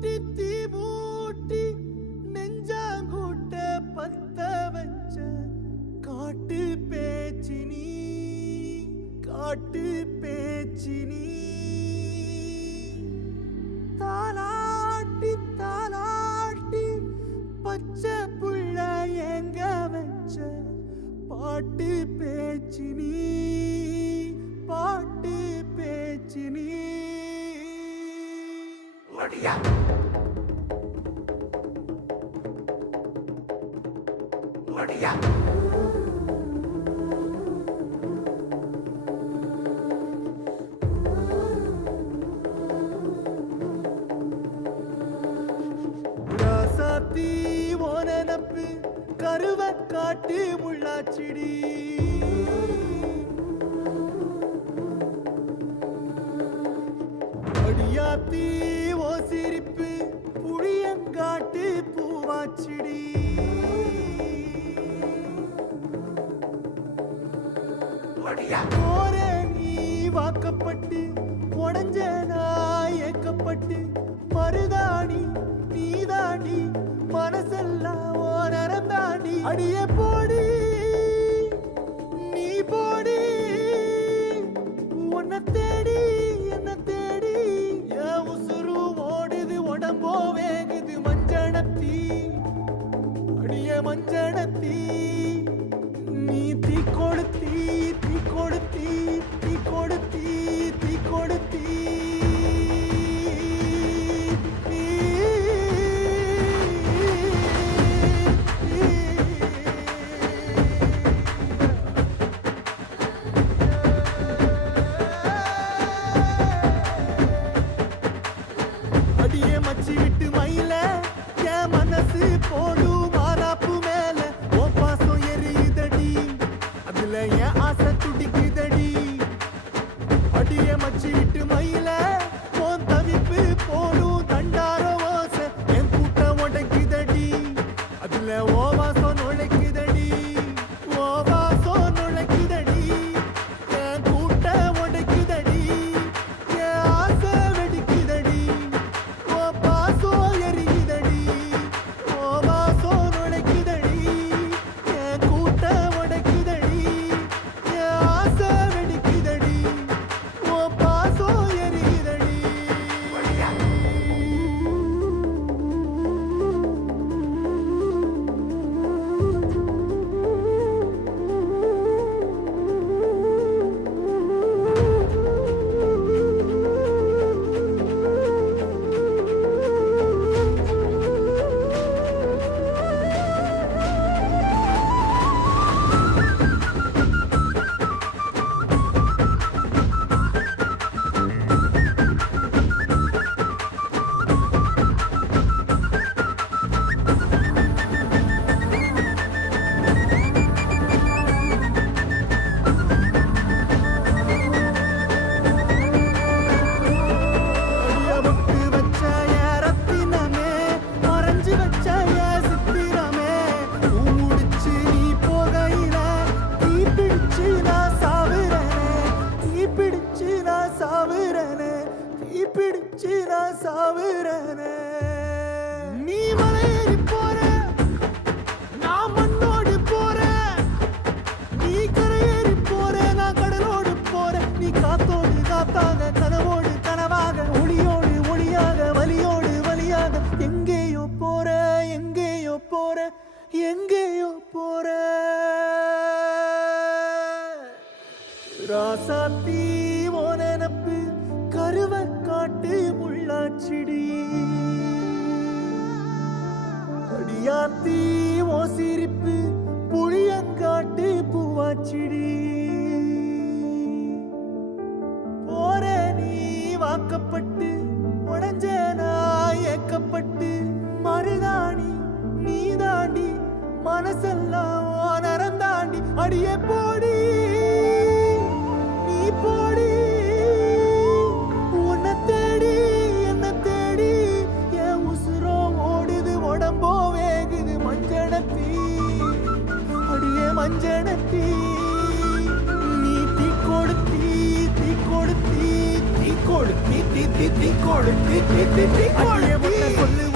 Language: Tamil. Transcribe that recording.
மூட்டி தீ மூட்டி நெஞ்சாங்கூட்ட பத்த வச்ச காட்டு பேச்சினி காட்டு பேச்சினி தாலாட்டி தாலாட்டி பச்சை புள்ள எங்க வச்ச பாட்டு பேச்சினி பாட்டு பேச்சினி ஒடியா ஒடியா ராசாத்தி ஓனப்பு கருவ காட்டு முள்ளாச்சிடி அடியாத்தி ஓ சிரிப்பு புளியங்காட்டு பூவாச்சிடி போற நீ வாக்கப்பட்டு உடஞ்ச நாய் ஏக்கப்பட்டு மருதாணி நீதாண்டி மனசெல்லாம் ஓ நரந்தாண்டி அடியே போடி நீ போடி உன்னை தேடி என்ன தேடி என் உசுரு ஓடுது உடம்போ வேகுது மஞ்சனத்தி அடிய மஞ்சனத்தி நீ தீ கொடுத்தி தீ கொடுத்தி தீ கொடுத்தி தீ கொடுத்தி அடியே மச்சி விட்டு மயில என் மனசு போடும் மாறாப்பு மேல ஓ பாசம் எரியுதடி அதுல என் ஆசை துடிக்குதடி அடியே மச்சி விட்டு மயில போன் தவிப்பு போடும் தண்டார ஓசை என் கூட்டம் உடைக்குதடி அதுல ஓ வாசம் நுழைக்குதடி ஓ வாசம் நுழைக்குதடி என் கூட்டம் உடைக்குதடி என் ஆசை வெடிக்குதடி ஓ பாசம் எரியுதடி ஓ வாசம் நுழைக்குதடி என் கூட்டம் உடைக்குதடி என் ஆசை வெடிக்குதடி ஓ பாசம் எரியுதடி அடியமுட்டு வச்ச என் ரத்தினமே மறைஞ்சு வச்ச என் சித்திரமே பூ முடிச்சு நீ போகையில தீ பிடிச்சு நான் சாவுறனே தீ பிடிச்சு நான் சாவுறனே தீ பிடிச்சு நான் சாவுறனே நீ மலையேறி போற நான் மண்ணோடு போறேன் நீ கரையேறி போற நான் கடலோடு போறேன் நீ காத்தோடு காத்தாக கனவோடு கனவாக ஒளியோடு ஒளியாக வலியோடு வலியாக எங்கேயோ போற எங்கேயோ போற எங்கேயோ போற ராசாத்தி ஓ நெனப்பு கருவ காட்டு முள்ளாச்சிடி அடியாத்தி ஓ சிரிப்பு புளியங்காட்டு பூவாச்சிடி போற நீ வாக்கப்பட்டு உடஞ்ச நாய் ஏக்கப்பட்டு மருதாணி நீதாண்டி மனசெல்லாம் ஓ தீ தீ தீ கொழுத்தி தீ தீ தீ கொழுத்தி சொல்லு